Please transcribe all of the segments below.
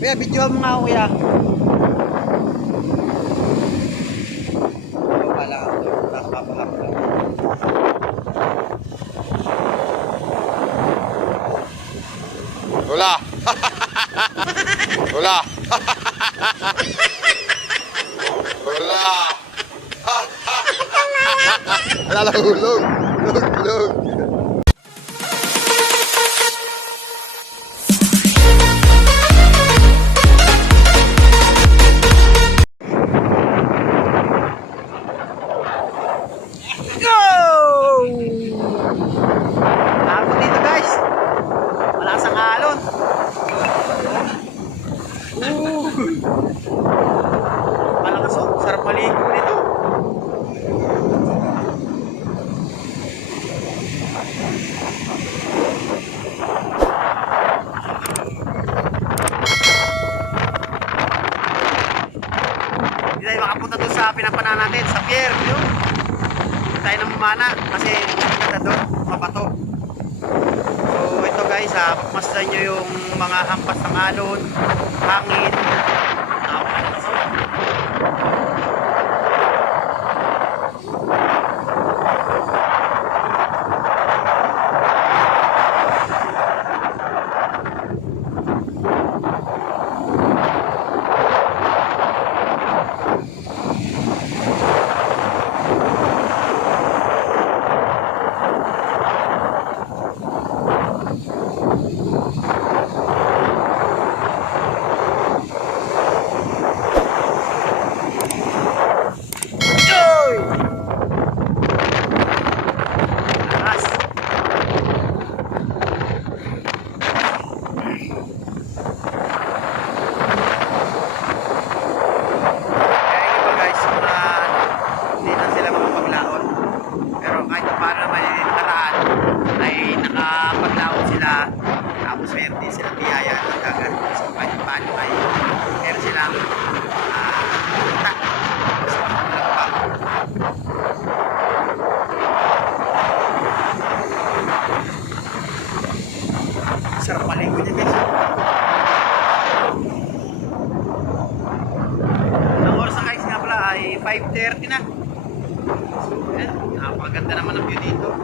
Kuya, video mo nga kuya. Wala ako. Nakapahap lang. Wala. Wala. Wala. Wala lang hulog. Hulog. Ako dito guys. Malakas ang alon. Malakas oh. Sarap maligo nito. Hindi tayo makapunta doon sa pinapanan natin, sa pier. Yun. Hindi tayo namumana kasi maganda doon, mabato. So ito guys, masdan nyo yung mga hampas ng alon, hangin. Swerte sila biyaya ng dagat sa paano ay meron silang kita sa paglalakbang. Sarap maligo niya guys. Ang oras na guys nga pala ay 5:30 na. So yan, napakaganda naman ang view dito.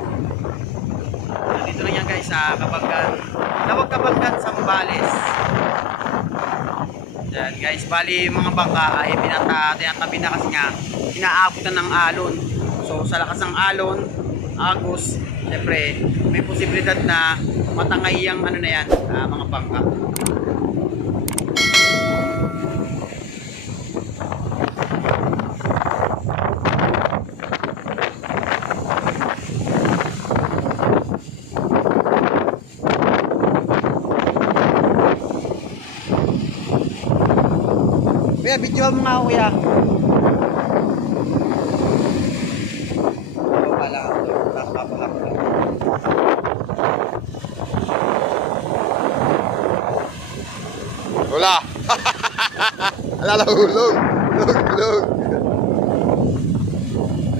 Dito lang yan guys sa Kabanggan, Lawag Kabanggan, Zambales. Yan guys, bali mga bangka ay tinatabi na kasi nga inaabutan ng alon. So sa lakas ng alon, agos, syempre may posibilidad na matangay yung ano na yan, mga bangka. Kuya, video mo nga kuya. Wala ako. Nakapahap lang. Wala. Wala lang hulog. Hulog.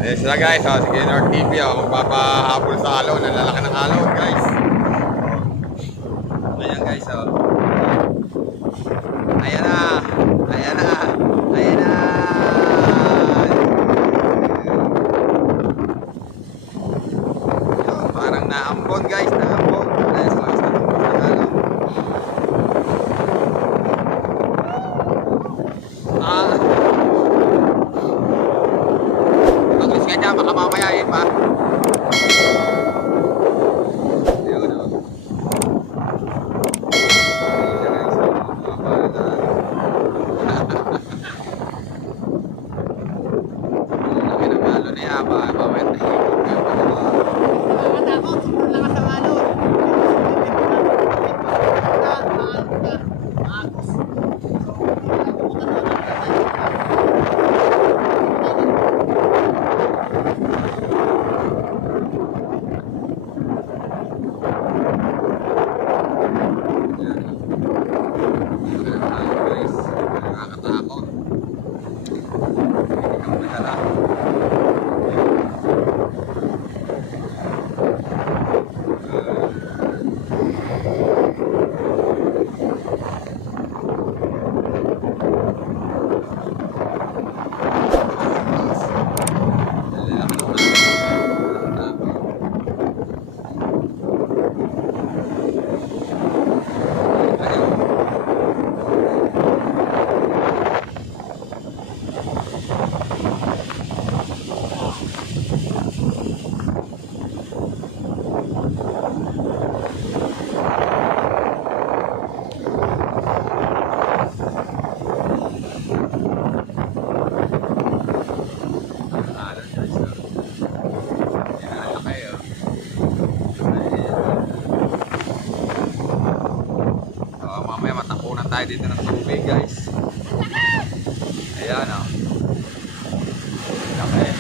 Ayun sila guys. Sige, North TV. Magpapahabol sa alon. Ang lalaki ng alon guys. Ayan guys. Ayan na. Ayan na. Ayan na. Yo, parang naambon guys. Naambon. Ayan sa lakas ng alon. Pag-lis ka dyan, baka mamayayin pa. Ayun o. Laki ng alon na yan, bawet na higit ka. Nakatakot, sobrang lakas ang alon. Agos. dala. Mamaya matapunan tayo dito ng tubig, guys. Ayan, oh. Laki.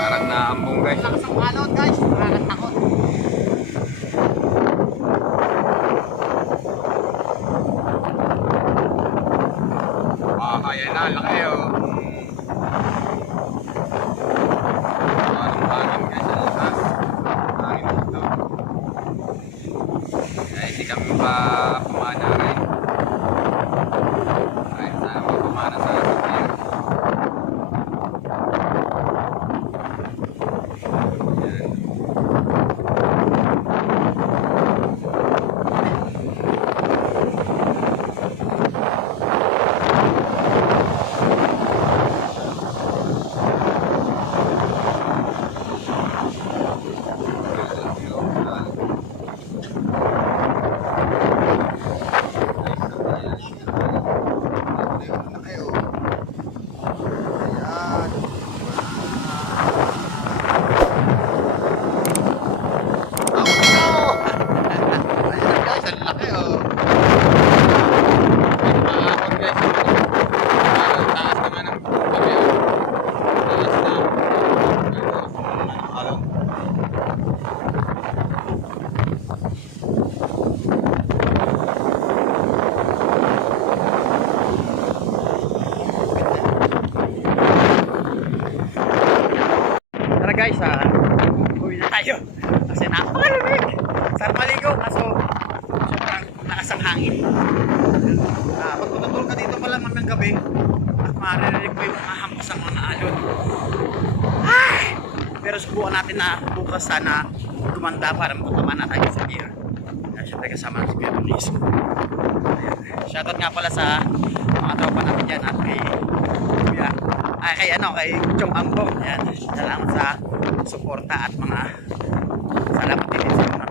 Parang naambong, guys. Lakas ang alon guys, nakakatakot. Ayan na, laki, oh. Parang hangin, guys, sa labas. Hangin dito. Kaya hindi kami pa pumana rin. Kahit sana pumana sa pier. Tara guys, uwi na tayo. Kasi napakalamig. Sarap maligo, kaso sobrang lakas ang hangin. Pag tututulog ka dito pala mamayang gabi, at maririnig mo yung mga hampas ng mga alon. Ay! Pero subukan natin na bukas sana gumanda para makatama na tayo sa gear. Siyempre kasama ng si Kuya Luis. Shoutout nga pala sa mga tropa natin dyan at kay Kuya, kay Chong Ambong. Yan. Salamat sa suporta at mga salamat din sa mga